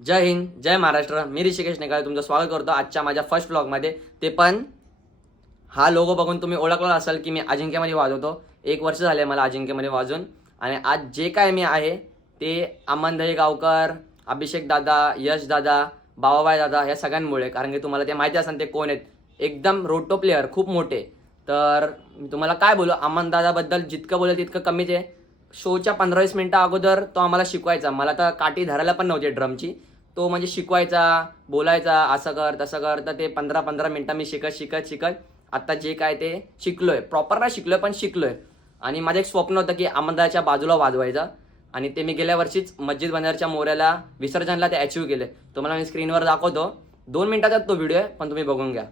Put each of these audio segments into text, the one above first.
जय हिंद, जय महाराष्ट्र. मी ऋषिकेश नेकाळे तुमचं स्वागत करतो आजच्या माझ्या फर्स्ट ब्लॉगमध्ये. ते पण हा लोगो बघून तुम्ही ओळखला असाल की मी अजिंक्यमध्ये वाजवतो. 1 वर्ष झाले मला अजिंक्यमध्ये वाजून. आणि आज जे काय मी आहे ते अमन गावकर, अभिषेक दादा, यश दादा, बाबाबाई दादा या सगळ्यांमुळे. कारण की तुम्हाला ते माहिती असेल ते कोण आहेत. एकदम रोटो प्लेअर, खूप मोठे. तर मी तुम्हाला काय बोलू, अमन दादाबद्दल जितकं बोलेल तितकं कमीच आहे. शोच्या 15-20 मिनिटं अगोदर तो आम्हाला शिकवायचा. मला तर काठी धरायला पण नव्हती ड्रमची. तो म्हणजे शिकवायचा, बोलायचा, असं कर तसं कर. तर ते 15-15 मिनिटं मी शिकत आता जे काय ते शिकलोय. प्रॉपर नाही शिकलोय पण शिकलोय. आणि माझं एक स्वप्न होतं की अमनदाच्या बाजूला वाजवायचं. आणि ते मी गेल्या वर्षीच मस्जिद बंदरच्या मोऱ्याला विसर्जनला ते अचीव्ह केले. तुम्हाला मी स्क्रीनवर दाखवतो. 2 मिनिटाचा तो व्हिडिओ आहे, पण तुम्ही बघून घ्या.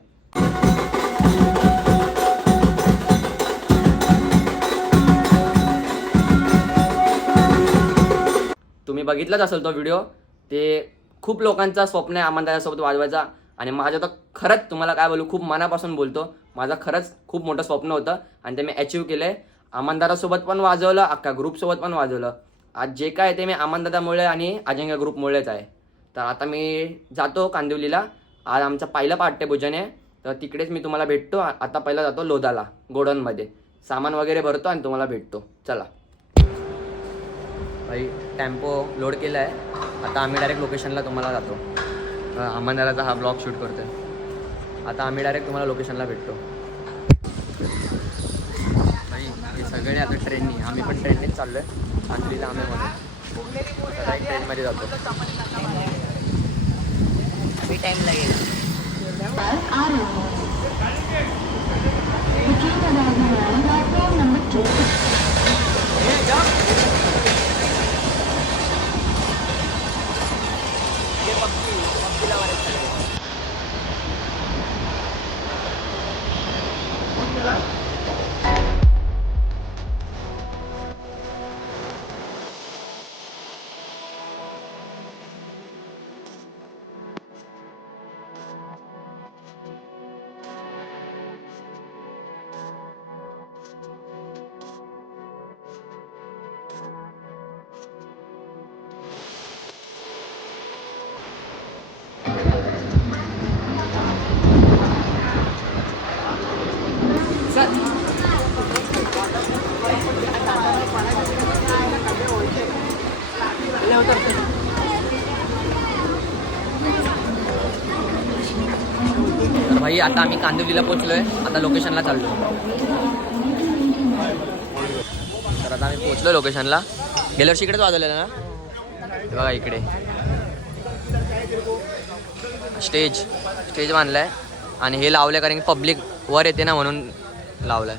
तुम्ही बघितलाच असेल तो व्हिडिओ. ते खूप लोकांचा स्वप्न आहे अमनदादासोबत वाजवायचा. आणि माझं तर खरंच तुम्हाला काय बोलू, खूप मनापासून बोलतो, माझं खरंच खूप मोठं स्वप्न होतं आणि ते मी अचीव्ह केलंय. अमनदादासोबत पण वाजवलं, अख्खा ग्रुपसोबत पण वाजवलं. आज जे काय ते मी अमनदादामुळे आणि अजिंक्य ग्रुपमुळेच आहे. तर आता मी जातो कांदिवलीला. आज आमचा पहिला पाठ्यभोजन आहे, तर तिकडेच मी तुम्हाला भेटतो. आता पहिला जातो लोधाला, गोडाऊनमध्ये सामान वगैरे भरतो आणि तुम्हाला भेटतो. चला भाई, टेम्पो लोड केला आहे. आता आम्ही डायरेक्ट लोकेशनला तुम्हाला जातो. अमनदादाचा हा ब्लॉग शूट करतोय. आता आम्ही डायरेक्ट तुम्हाला लोकेशनला भेटतो. भाई हे सगळे आता ट्रेननी, आम्ही पण ट्रेननेच चाललो आहे. कांदिवलीला आम्ही म्हणून डायरेक्ट ट्रेनमध्ये जातो. अभी टाइम लगेगा. तर भाई आता आम्ही कांदिवलीला पोहोचलोय. आता लोकेशनला चाललो. तर आता आम्ही पोहोचलो लोकेशनला. गेल्या वर्षी इकडेच वाजवलेलं ना. बघा इकडे स्टेज बांधलाय आणि हे लावलंय कारण की पब्लिक वर येते ना म्हणून लावलंय.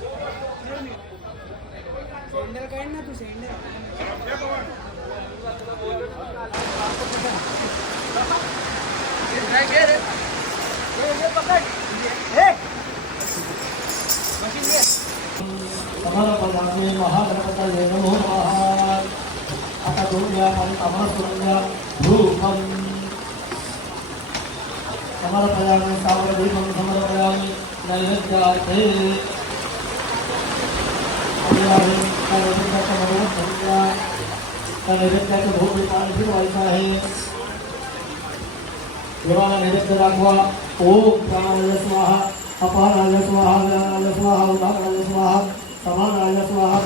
समर्पयामि महागणपतये नमो नमः. आता दोन्यामि समर्पया धूपम् समर्पयामि सावरदीपं समर्पयामि नैवेद्यार्थे. नैवेद्याचं भोग पाणी फिरवायचं आहे. देवाला नैवेद्य दाखवा. ओम प्राणाय स्वाहा, अपानाय स्वाहा, व्यानाय स्वाहा, उदानाय स्वाहा, समानाय स्वाहा.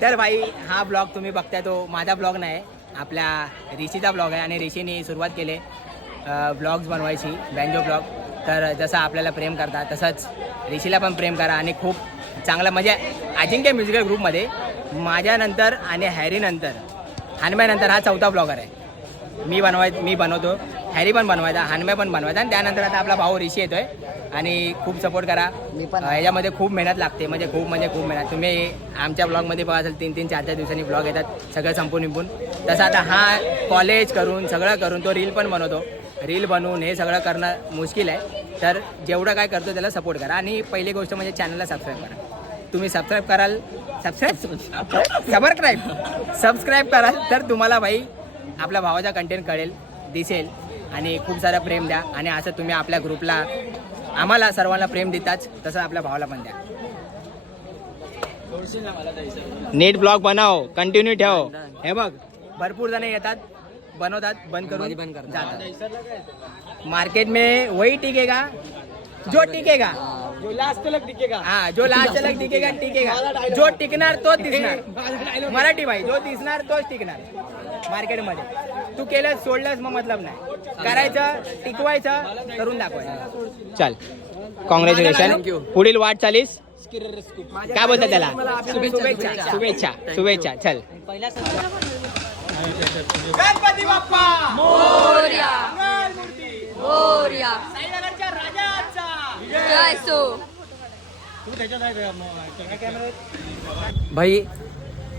तर भाई हा ब्लॉग तुम्ही बघताय तो माझा ब्लॉग नाही, आपल्या ऋषीचा ब्लॉग आहे आणि ऋषीने सुरुवात केली ब्लॉग्स बनवायची, बँजो ब्लॉग. तर जसं आपल्याला प्रेम करता तसंच ऋषीला पण प्रेम करा आणि खूप चांगला म्हणजे अजिंक्य म्युझिकल ग्रुपमध्ये माझ्यानंतर आणि हॅरीनंतर हानम्यानंतर हा चौथा ब्लॉगर आहे. मी बनवतो, हॅरी पण बनवायचा, हानम्या पण बनवायचा आणि त्यानंतर आता आपला भाऊ ऋषी येतोय आणि खूप सपोर्ट करा. ह्याच्यामध्ये खूप मेहनत लागते, म्हणजे खूप मेहनत. तुम्ही आमच्या ब्लॉगमध्ये बघा असेल 3-3, 4-4 दिवसांनी ब्लॉग येतात सगळं संपून विंपून. तसं आता हा कॉलेज करून सगळं करून तो रील पण बनवतो. रील बनवून हे सगळं करणं मुश्किल आहे. तर जेवढं काय करतो त्याला सपोर्ट करा आणि पहिली गोष्ट म्हणजे चॅनलला सबस्क्राईब करा. तुम्ही सबस्क्राईब कराल सबस्क्राईब कराल तर तुम्हाला भाई आपल्या भावाचा कंटेंट कळेल, दिसेल आणि खूप सारा प्रेम द्या. आणि असं तुम्ही आपल्या ग्रुपला आम्हाला सर्वांना प्रेम देताच तसं आपल्या भावाला पण द्या. नीट ब्लॉग बनव, कंटिन्यू ठेव. हे बघ भरपूर जण येतात, बनवतात, बंद करून जातात. मार्केट में वही टिकेगा जो टिकेगा, जो लास्ट तक टिकेगा. हाँ जो लास्ट तक टिकेगा. जो टिकणार तोच दिसणार. मराठी भाई, जो दिसणार तोच टिकणार मार्केटमध्ये. तू केलं सोडलंस मग मतलब नाही, करायचं, टिकवायचं, करून दाखवायचं. चल कॉंग्रॅच्युलेशन, पुढील वाटचालीस काय बोलतात त्याला, शुभेच्छा. चल गणपती बाप्पा मोरया मोरया जय सो. भाई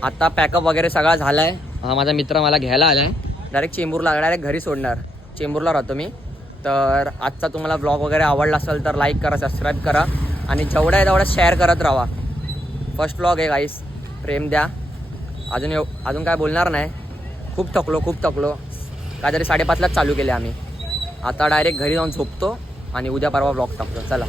आता पॅकअप वगैरे सगळा झालाय. हा माझा मित्र मला घ्यायला आलाय, डायरेक्ट चेंबूरला, डायरेक्ट घरी सोडणार. चेंबूरला राहतो मी. तर आजचा तुम्हाला ब्लॉग वगैरे आवडला असेल तर लाईक करा, सबस्क्राईब करा आणि जेवढा आहे तेवढा शेअर करत राहा. फर्स्ट ब्लॉग आहे गाईस, प्रेम द्या. अजून काय बोलणार नाही. खूप थकलो काहीतरी 5:30लाच चालू केले आम्ही. आता डायरेक्ट घरी जाऊन झोपतो आणि उद्या परवा ब्लॉग टाकतो. चला.